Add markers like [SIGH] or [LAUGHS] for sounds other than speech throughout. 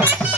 Yeah. [LAUGHS]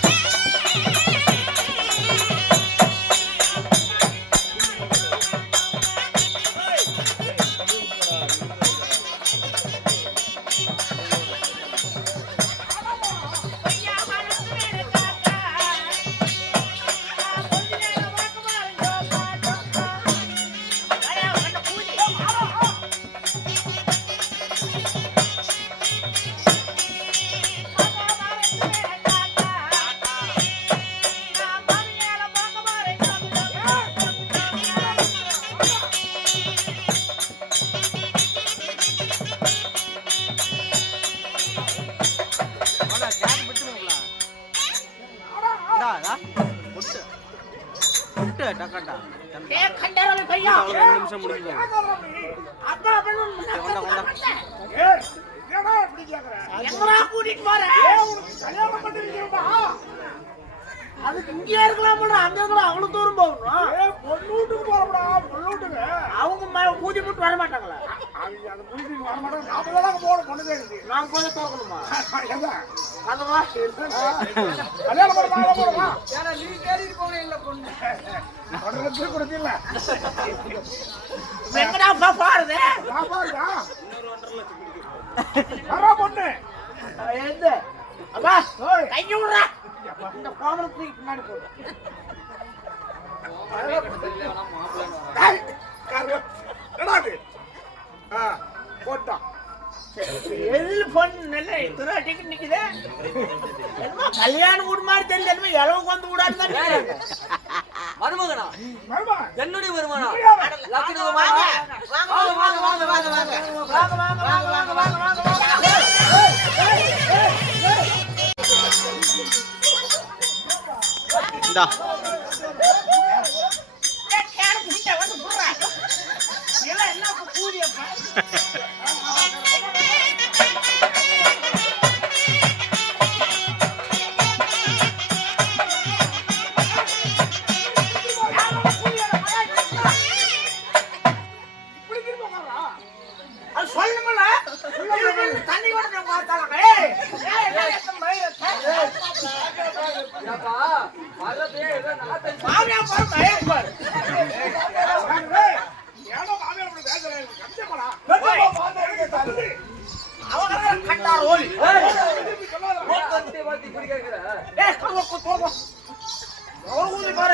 ஏ கண்டரவ பையா நிமிஷம் முடிஞ்சு அப்பா. ஏய், என்னடா இப்படி கேக்குற? எங்கடா கூட்டிட்டு போற உனக்கு கல்யாணம் பண்ணி வைக்கிறேன்டா. அதுக்கு இங்கே இருக்கலாம்டா அங்க இருக்கலாம் அவ்வளவு தூரம் போகணும் ஏய், பொண்ணு வீட்டுக்கு போறோம்டா, பொண்ணு வீட்டுக்கு. அவங்க பூஜை போட்டு வர மாட்டாங்களா அது முடிஞ்சு நாம தான் போட கொண்டு நாங்க போய் தோக்கணுமா அதுவா கல்யாணம் போட மாட போறோமா ஏன்னா நீ தேடி போனே இல்ல கொடுத்தில்ல எங்கடா பாப்பா இருதே பாப்பா இருக்கா இன்னொரு ஒன்றரை இந்த கோமலத்துக்கு பின்னாடி போட்டான். எதில் பொண்ணு நல்ல இத்தனை டிக்கெட் நிக்குது என்னமோ கல்யாணம் வீடு மாதிரி தெரியல என்னமோ இளவுக்கு வந்து விடாது. மருமகனா மருமகன். என்னுடைய வருமானம் வாங்க லக்னோ வாங்க வாங்க வாங்க வாங்க வாங்க வாங்க வாங்க வாங்க வாங்க வாங்க வாங்க வாங்க வாங்க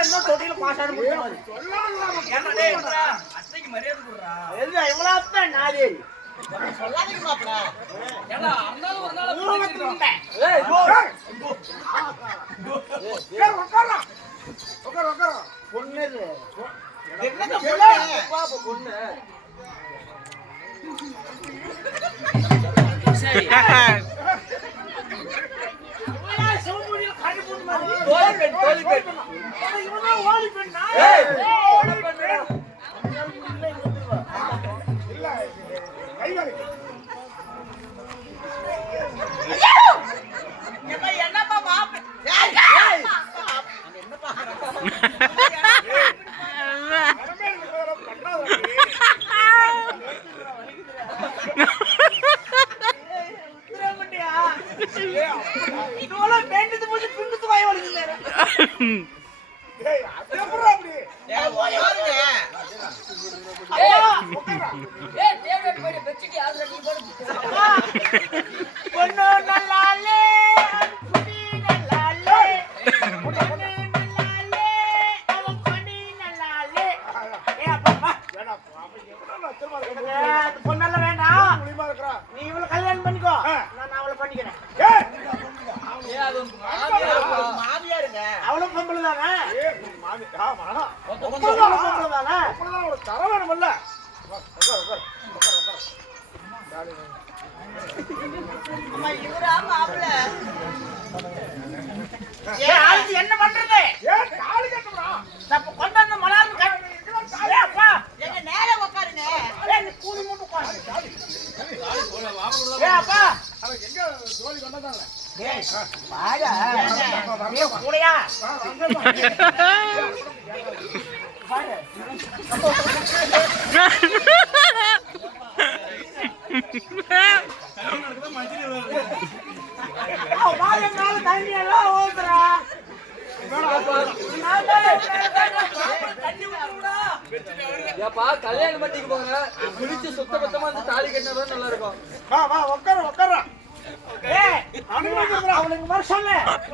என்ன தொட்டியில பாசாடு அத்தைக்கு மரியாதை கொடுறா எவ்வளவு நாளே பொண்ணு பொண்ணு தோழி பெண் தோழி பெண் ஆனா இவன்தான் ஓலி பெண்ணா? அவனும் பொம்பளை தானே மாமி ஆமா பொம்பளை தானே? அவனுக்கு தர வேணும்ல என்ன பண்றது? தப்பு கொண்டாந்து மலாரும் எங்க நேரம் உட்காருங்க. கூலி மட்டும் உட்காரு ஏப்பா கல்யாணம் பண்ணிக்கு போங்க குளிச்சு சுத்த பத்தமா வந்து தாலி கட்டினா நல்லா இருக்கும். வா வா உட்கார உட்கார அவனுக்கு வர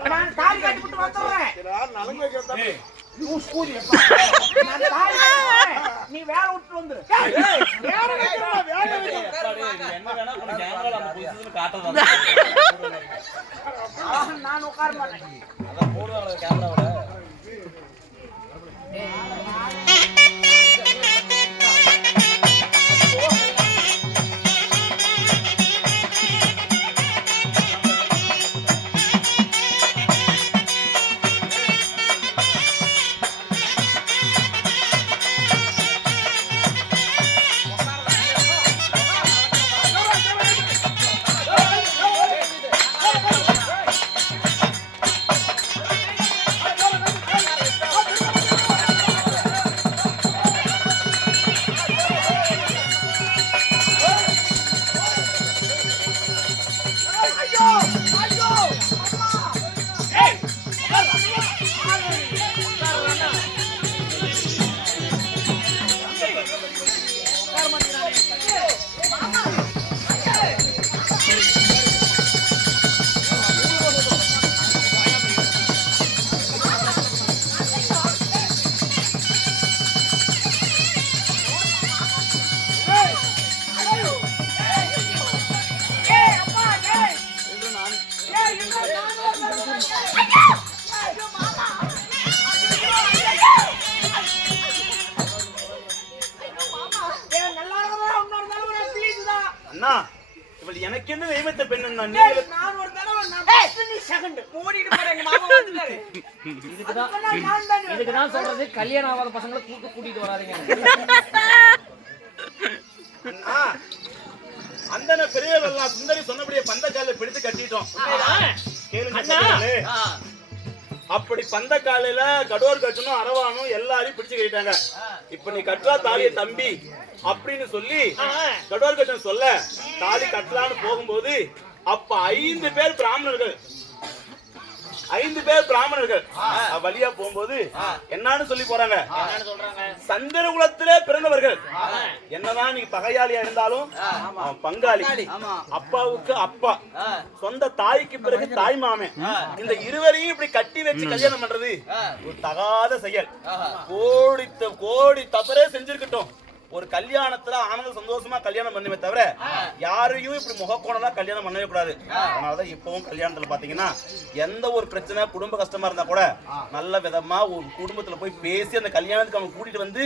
நான் தாலி வந்துடுறேன் நீ வேலை விட்டு வந்துரு நான் உட்கார மாட்டேன். என்ன தெய்வத்தை பெண் ஏய், நீங்க நான் ஒரு தடவை நான் நீ second. ஓடிட்டு போற எங்க மாமா வந்துட்டாரு. இதுக்குதான் அப்பெல்லாம் நான் தானே இதுக்கு தான் சொல்றது கல்யாணம் ஆகாத பசங்களை கூட்டு கூட்டிட்டு வராதீங்க. அந்தன பெரியவெல்லாம் சுந்தரி சொன்னபடியே பந்தக்கால பிடித்து கட்டிட்டோம். கேளுங்க. அப்படி பந்த காலையில கடோர் கட்டணும் அரவானும் எல்லாரையும் பிடிச்சு கட்டிட்டாங்க இப்ப நீ கட்டுறா தாலிய தம்பி அப்படின்னு சொல்லி கடோர் கட்டணும் சொல்ல தாலி கட்டலான்னு போகும்போது அப்ப ஐந்து பேர் பிராமணர்கள். ஐந்து பேர் பிராமணர்கள். வழியா போகும்போது என்னன்னு சொல்லி போறாங்க. சந்திர குலத்திலே பிறந்தவர்கள். என்னதான் நீ பகையாளியா இருந்தாலும் அவன் பங்காளி. அப்பாவுக்கு அப்பா. சொந்த தாய்க்கு பிறகு தாய் மாமன். இந்த இருவரையும் இப்படி கட்டி வச்சு கல்யாணம் பண்றது ஒரு தகாத செயல். கோடி கோடி தவறே செஞ்சிருக்கட்டும். ஒரு கல்யாணத்துல ஆனந்த சந்தோஷமா கல்யாணம் பண்ணுமே தவிர யாரையும் இப்படி முகக்கோணலா கல்யாணம் பண்ணவே கூடாது. அதனாலதான் இப்பவும் கல்யாணத்துல பாத்தீங்கன்னா எந்த ஒரு பிரச்சனை குடும்ப கஷ்டமா இருந்தா கூட நல்ல விதமா ஒரு குடும்பத்துல போய் பேசி அந்த கல்யாணத்துக்கு அவங்க கூட்டிட்டு வந்து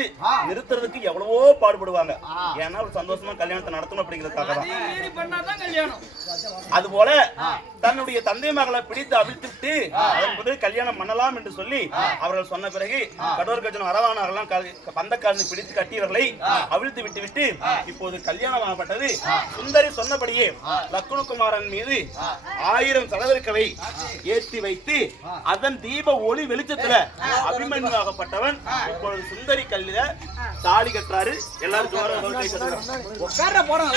நிறுத்துறதுக்கு எவ்வளவோ பாடுபடுவாங்க. ஏன்னா ஒரு சந்தோஷமா கல்யாணத்தை நடத்தணும் அப்படிங்கிறதுக்காக தான் அது போல தன்னுடைய தந்தை மகளை பிடித்து அவிழ்த்து விட்டு அதன் பிறகு கல்யாணம் பண்ணலாம் என்று சொல்லி அவர்கள் சொன்ன பிறகு கடோர் கஜனம் அரவானவர்கள்லாம் பந்தக்காரனை பிடித்து கட்டியவர்களை அவிழ்த்து விட்டு விட்டு இப்போது கல்யாணம் ஆகப்பட்டது. சுந்தரி சொன்னபடியே லக்குணகுமாரன் மீது ஆயிரம் சலவிற்கவை ஏற்றி வைத்து அதன் தீப ஒளி வெளிச்சத்துல அபிமன்யுவாகப்பட்டவன் இப்பொழுது சுந்தரி கல்லில தாலி கட்டுறாரு. எல்லாரும். உட்கார போறோம்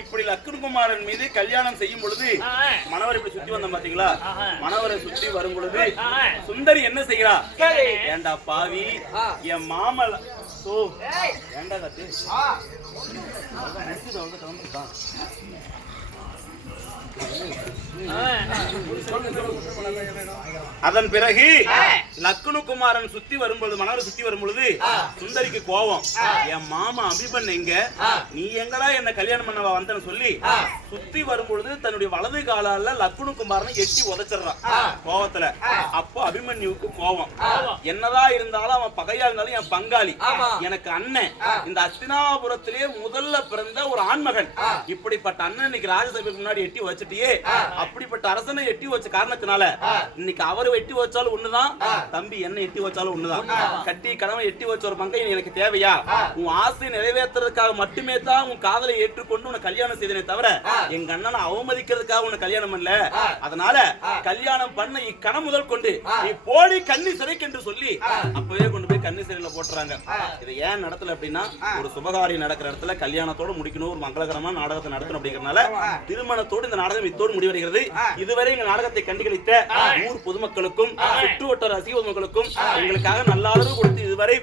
இப்படி லக்குன்குமாரன் மீது கல்யாணம் செய்யும் பொழுது மணவர் இப்படி சுத்தி வந்தோம் பாத்தீங்களா? மணவரை சுத்தி வரும் பொழுது சுந்தரி என்ன செய்யறா. ஏண்டா பாவி. என் மாமல ஏண்டா கத்து? அதன் பிறகு லக்குனுகுமாரன் சுத்தி வரும்பொழுது மணவர் சுத்தி வரும்பொழுது சுந்தரிக்கு கோபம் என் மாமா அபிபன் எங்க? நீ எங்கடா என்ன கல்யாணம் பண்ண வந்தேன்னு சொல்லி சுத்தி வரும்பொழுது தன்னுடைய வலது காலால லக்குனுகுமாரனை எட்டி உதைச்சிடுறான் கோவத்துல. அப்போ அபிமன்யுவுக்கு கோபம் என்னதான் இருந்தாலும் அவன் பகையா இருந்தாலும் என் பங்காளி. எனக்கு அண்ணன். இந்த அஸ்தினாபுரத்திலேயே முதல்ல பிறந்த ஒரு ஆண்மகன். இப்படிப்பட்ட அண்ணன் இன்னைக்கு ராஜசபைக்கு முன்னாடி எட்டி வச்சுட்டியே அப்படிப்பட்ட அரசனை எட்டி வச்ச காரணத்தினால இன்னைக்கு அவரை எட்டி வச்சாலும் ஒண்ணுதான் தம்பி என்ன எட்டி வச்சாலும் ஒண்ணுதான். கட்டி கணவன் எட்டி வச்ச ஒரு மங்கை எனக்கு தேவையா? உன் ஆசை நிறைவேற்றுறதுக்காக மட்டுமே தான் உன் காதலை ஏற்றுக்கொண்டு உன்னை கல்யாணம் செய்தனே தவிர எங்க அண்ணனை அவமதிக்கிறதுக்காக உன்னை கல்யாணம் பண்ணல. அதனால கல்யாணம் பண்ண இக்கணம் முதல் கொண்டு நீ போடி கன்னி சிறைக்கு என்று சொல்லி அப்பவே கொண்டு போய் கன்னி சிறையில போட்டுறாங்க. இதை ஏன் நடத்தல அப்படின்னா ஒரு சுபகாரியம் நடக்கிற இடத்துல கல்யாணத்தோட முடிக்கணும் ஒரு மங்களகரமான நாடகத்தை நடத்தணும் அப்படிங்கறதுனால திருமணத்தோடு இந்த நாடகம் இத்தோடு முடிவடைகிறது. இதுவரை எங்க நாடகத்தை கண்டுகளித்த ஊர் பொதுமக்களுக்கும் சுற்று வட்டார ரசிக பொதுமக்களுக்கும் எங்களுக்காக நல்ல ஆதரவு கொடுத்து இதுவரை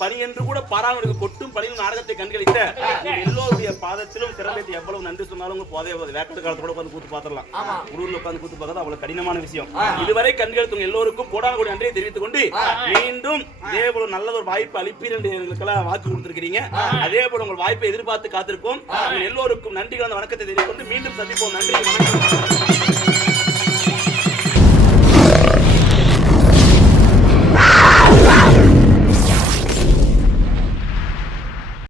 பணி என்று கூட பாராமலுக்கு கொட்டும் பணியும் நாடகத்தை கண்டுகளித்த உங்க எல்லோருடைய பாதத்திலும் சிறப்பேற்றி எவ்வளவு நன்றி சொன்னாலும் போதே போது. வேக்கத்து காலத்தோட உட்காந்து கூத்து பாத்திரலாம் ஊர்ல உட்காந்து கூத்து பார்க்கறது அவ்வளவு கடினமான விஷயம். இதுவரை கண்களித்தவங்க எல்லோருக்கும் கோடான கோடி நன்றியை தெரிவித்துக் கொண்டு மீண்டும் இதே போல நல்ல ஒரு வாய்ப்பு அளிப்பீர் என்று எங்களுக்கெல்லாம் வாக்கு கொடுத்திருக்கிறீங்க. அதே போல உங்கள் வாய்ப்பை எதிர்பார்த்து காத்திருக்கோம் எல்லோருக்கும் நன்றி கலந்த வணக்கத்தை தெரிவித்துக் கொண்டு மீண்டும் சந்திப்போம். நன்றி வணக்கம்.